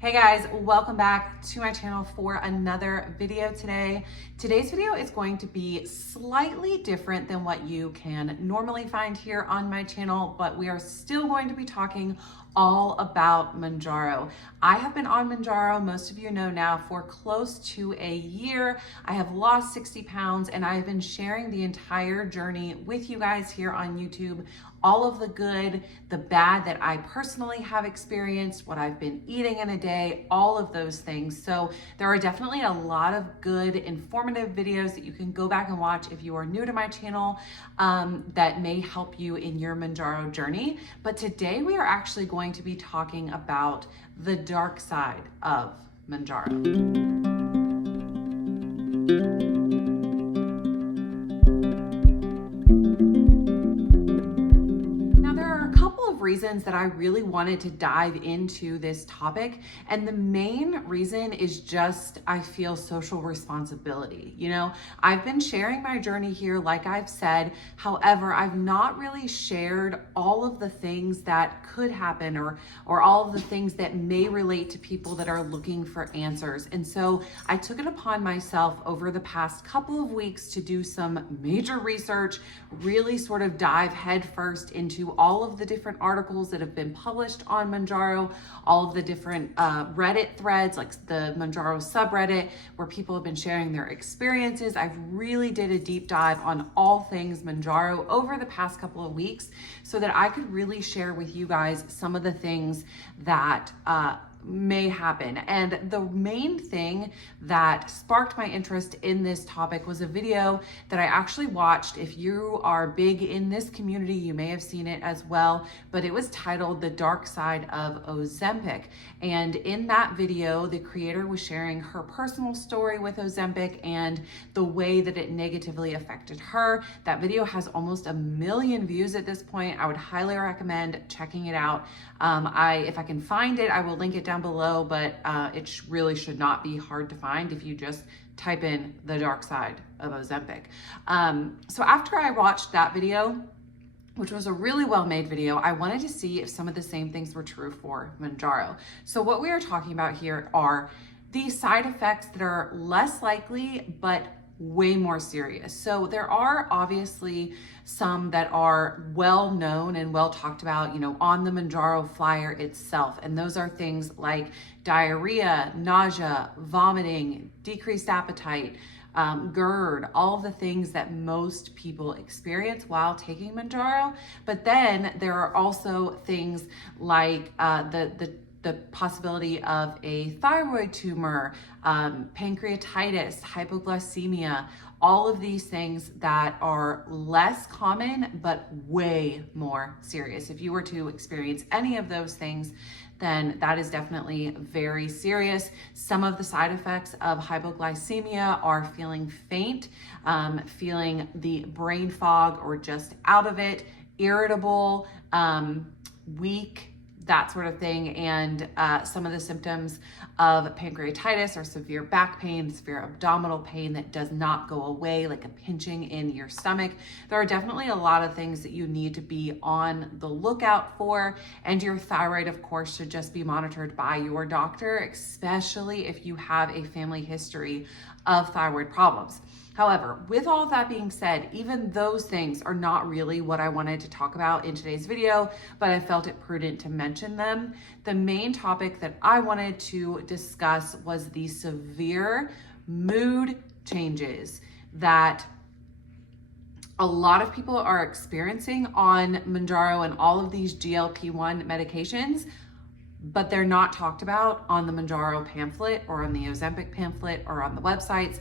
Hey guys, welcome back to my channel for another video today. Today's video is going to be slightly different than what you can normally find here on my channel, but we are still going to be talking all about Mounjaro. I have been on Mounjaro, most of you know now, for close to a year. I have lost 60 pounds and I've been sharing the entire journey with you guys here on YouTube. All of the good, the bad that I personally have experienced, what I've been eating in a day, all of those things. So there are definitely a lot of good informative videos that you can go back and watch if you are new to my channel that may help you in your Mounjaro journey. But today we are actually going to be talking about the dark side of Mounjaro. Reasons that I really wanted to dive into this topic, and the main reason is just I feel social responsibility. You know, I've been sharing my journey here, like I've said. However, I've not really shared all of the things that could happen or all of the things that may relate to people that are looking for answers. And so I took it upon myself over the past couple of weeks to do some major research, really sort of dive headfirst into all of the different articles that have been published on Mounjaro, all of the different Reddit threads, like the Mounjaro subreddit, where people have been sharing their experiences. I've really did a deep dive on all things Mounjaro over the past couple of weeks so that I could really share with you guys some of the things that may happen. And the main thing that sparked my interest in this topic was a video that I actually watched. If you are big in this community, you may have seen it as well, but it was titled The Dark Side of Ozempic. And in that video, the creator was sharing her personal story with Ozempic and the way that it negatively affected her. That video has almost 1 million views at this point. I would highly recommend checking it out. If I can find it, I will link it down below, but it really should not be hard to find if you just type in the dark side of Ozempic. So after I watched that video, which was a really well-made video, I wanted to see if some of the same things were true for Mounjaro. So what we are talking about here are the side effects that are less likely, but way more serious. So there are obviously some that are well known and well talked about, you know, on the Mounjaro flyer itself. And those are things like diarrhea, nausea, vomiting, decreased appetite, GERD, all of the things that most people experience while taking Mounjaro. But then there are also things like the possibility of a thyroid tumor, pancreatitis, hypoglycemia, all of these things that are less common, but way more serious. If you were to experience any of those things, then that is definitely very serious. Some of the side effects of hypoglycemia are feeling faint, feeling the brain fog or just out of it, irritable, weak, that sort of thing. And some of the symptoms of pancreatitis are severe back pain, severe abdominal pain that does not go away, like a pinching in your stomach. There are definitely a lot of things that you need to be on the lookout for. And your thyroid, of course, should just be monitored by your doctor, especially if you have a family history of thyroid problems. However, with all of that being said, even those things are not really what I wanted to talk about in today's video, but I felt it prudent to mention them. The main topic that I wanted to discuss was the severe mood changes that a lot of people are experiencing on Mounjaro and all of these GLP-1 medications, but they're not talked about on the Mounjaro pamphlet or on the Ozempic pamphlet or on the websites.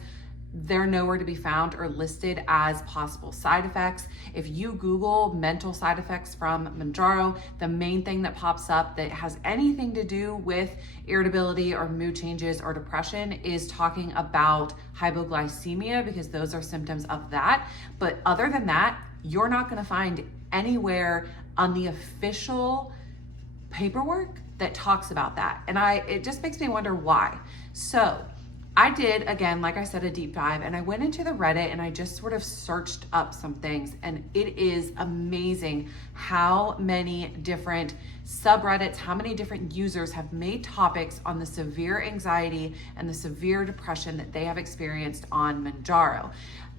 They're nowhere to be found or listed as possible side effects. If you Google mental side effects from Mounjaro, the main thing that pops up that has anything to do with irritability or mood changes or depression is talking about hypoglycemia, because those are symptoms of that. But other than that, you're not going to find anywhere on the official paperwork that talks about that. And it just makes me wonder why. So I did, again, like I said, a deep dive, and I went into the Reddit and I just sort of searched up some things, and it is amazing how many different subreddits, how many different users have made topics on the severe anxiety and the severe depression that they have experienced on Mounjaro.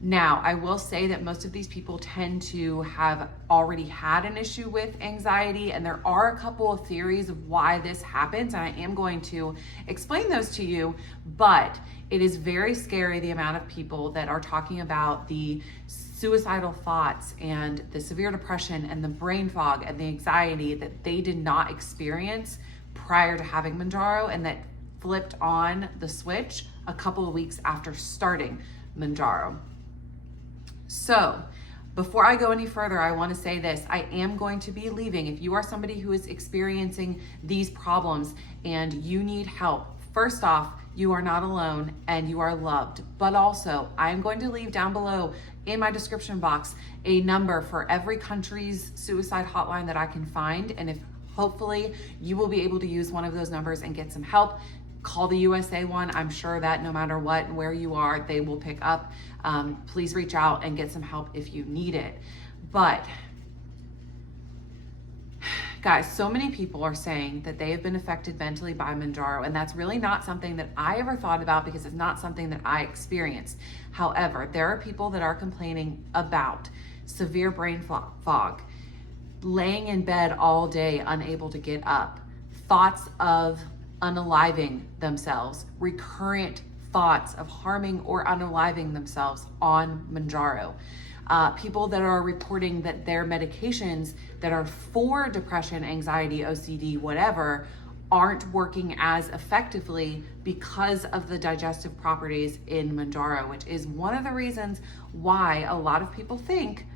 Now, I will say that most of these people tend to have already had an issue with anxiety, and there are a couple of theories of why this happens, and I am going to explain those to you, but it is very scary the amount of people that are talking about the suicidal thoughts and the severe depression and the brain fog and the anxiety that they did not experience prior to having Mounjaro, and that flipped on the switch a couple of weeks after starting Mounjaro. So before I go any further, I want to say this. I am going to be leaving. If you are somebody who is experiencing these problems and you need help, first off, you are not alone and you are loved. But also, I'm going to leave down below in my description box a number for every country's suicide hotline that I can find. And if hopefully you will be able to use one of those numbers and get some help, call the USA one. I'm sure that no matter what and where you are, they will pick up. Please reach out and get some help if you need it. But guys, so many people are saying that they have been affected mentally by Mounjaro, and that's really not something that I ever thought about because it's not something that I experienced. However, there are people that are complaining about severe brain fog, laying in bed all day, unable to get up, thoughts of unaliving themselves, recurrent thoughts of harming or unaliving themselves on Mounjaro. People that are reporting that their medications that are for depression, anxiety, OCD, whatever, aren't working as effectively because of the digestive properties in Mounjaro, which is one of the reasons why a lot of people think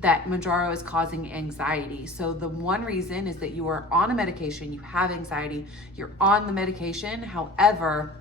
that Mounjaro is causing anxiety. So the one reason is that you are on a medication, you have anxiety, you're on the medication. However,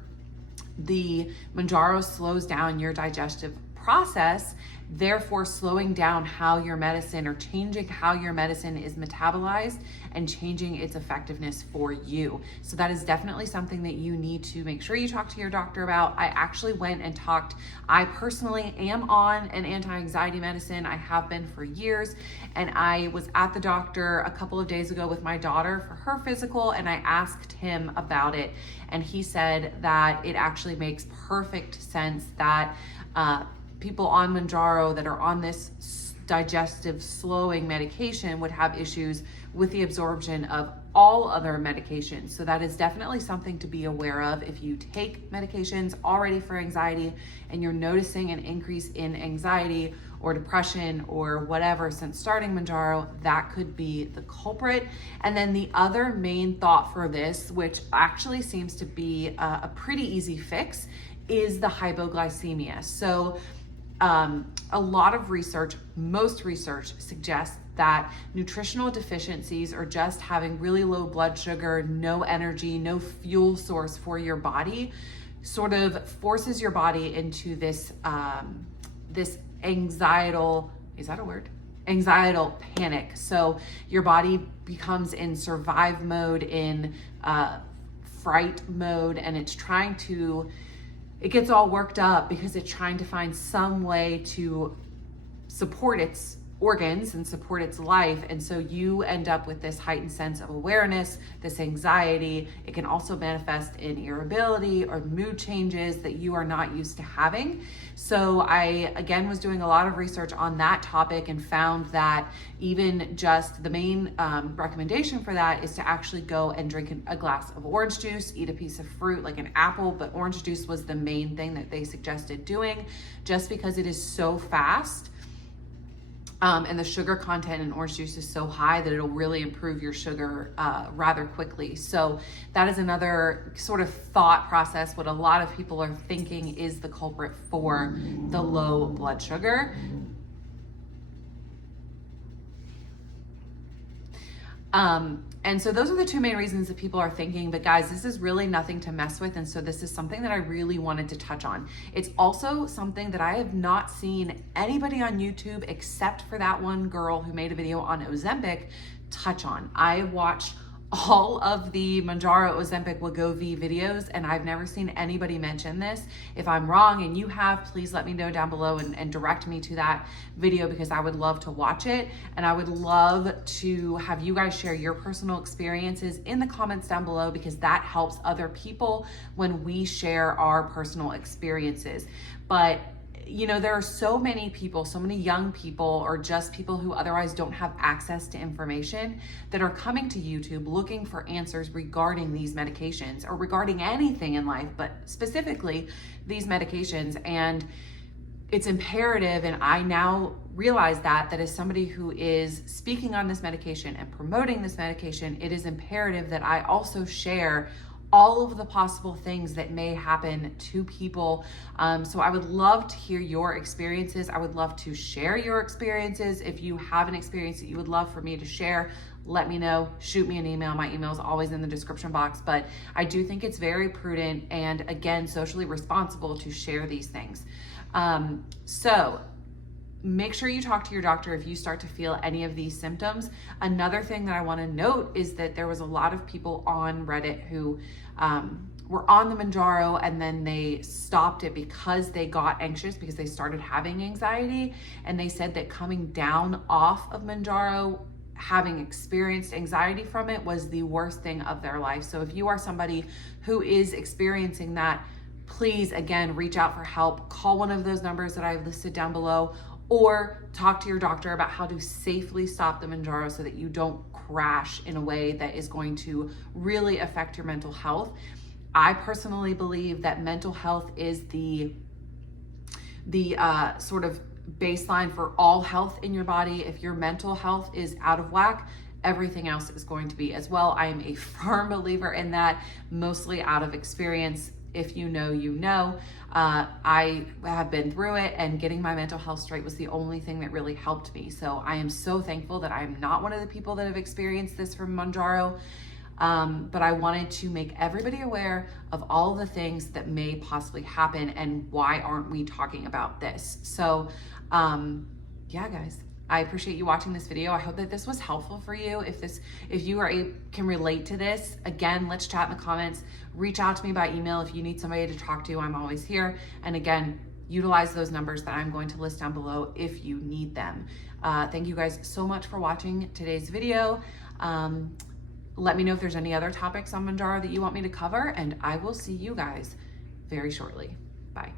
the Mounjaro slows down your digestive process, therefore slowing down how your medicine or changing how your medicine is metabolized and changing its effectiveness for you. So that is definitely something that you need to make sure you talk to your doctor about. I actually went and talked. I personally am on an anti-anxiety medicine. I have been for years, and I was at the doctor a couple of days ago with my daughter for her physical, and I asked him about it, and he said that it actually makes perfect sense that people on Mounjaro that are on this digestive slowing medication would have issues with the absorption of all other medications. So that is definitely something to be aware of. If you take medications already for anxiety and you're noticing an increase in anxiety or depression or whatever since starting Mounjaro, that could be the culprit. And then the other main thought for this, which actually seems to be a pretty easy fix, is the hypoglycemia. So a lot of research, most research suggests that nutritional deficiencies or just having really low blood sugar, no energy, no fuel source for your body sort of forces your body into this, this anxietal, is that a word? Anxietal panic. So your body becomes in survive mode, in fright mode, and it's trying to, it gets all worked up because it's trying to find some way to support its organs and support its life. And so you end up with this heightened sense of awareness, this anxiety. It can also manifest in irritability or mood changes that you are not used to having. So I, again, was doing a lot of research on that topic and found that even just the main recommendation for that is to actually go and drink a glass of orange juice, eat a piece of fruit like an apple, but orange juice was the main thing that they suggested doing, just because it is so fast. And the sugar content in orange juice is so high that it'll really improve your sugar rather quickly. So that is another sort of thought process. What a lot of people are thinking is the culprit for the low blood sugar. And so those are the two main reasons that people are thinking, but guys, this is really nothing to mess with. And so this is something that I really wanted to touch on. It's also something that I have not seen anybody on YouTube, except for that one girl who made a video on Ozempic, touch on. I watched all of the Mounjaro, Ozempic, Wegovy videos, and I've never seen anybody mention this. If I'm wrong and you have, please let me know down below and direct me to that video, because I would love to watch it. And I would love to have you guys share your personal experiences in the comments down below, because that helps other people when we share our personal experiences. But you know, there are so many people, so many young people, or just people who otherwise don't have access to information, that are coming to YouTube looking for answers regarding these medications, or regarding anything in life, but specifically these medications. And it's imperative, and I now realize that as somebody who is speaking on this medication and promoting this medication, it is imperative that I also share all of the possible things that may happen to people. So I would love to hear your experiences. I would love to share your experiences. If you have an experience that you would love for me to share, let me know. Shoot me an email. My email is always in the description box. But I do think it's very prudent and, again, socially responsible to share these things. So make sure you talk to your doctor if you start to feel any of these symptoms. Another thing that I want to note is that there was a lot of people on Reddit who were on the Mounjaro, and then they stopped it because they got anxious, because they started having anxiety. And they said that coming down off of Mounjaro, having experienced anxiety from it, was the worst thing of their life. So if you are somebody who is experiencing that, please, again, reach out for help. Call one of those numbers that I've listed down below, or talk to your doctor about how to safely stop the Mounjaro so that you don't crash in a way that is going to really affect your mental health. I personally believe that mental health is the sort of baseline for all health in your body. If your mental health is out of whack, everything else is going to be as well. I am a firm believer in that, mostly out of experience. If you know, you know. I have been through it, and getting my mental health straight was the only thing that really helped me. So I am so thankful that I'm not one of the people that have experienced this from Mounjaro. But I wanted to make everybody aware of all the things that may possibly happen, and why aren't we talking about this? So yeah, guys, I appreciate you watching this video. I hope that this was helpful for you. If you can relate to this, again, let's chat in the comments. Reach out to me by email if you need somebody to talk to. I'm always here. And again, utilize those numbers that I'm going to list down below if you need them. Thank you guys so much for watching today's video. Let me know if there's any other topics on Mounjaro that you want me to cover, and I will see you guys very shortly. Bye.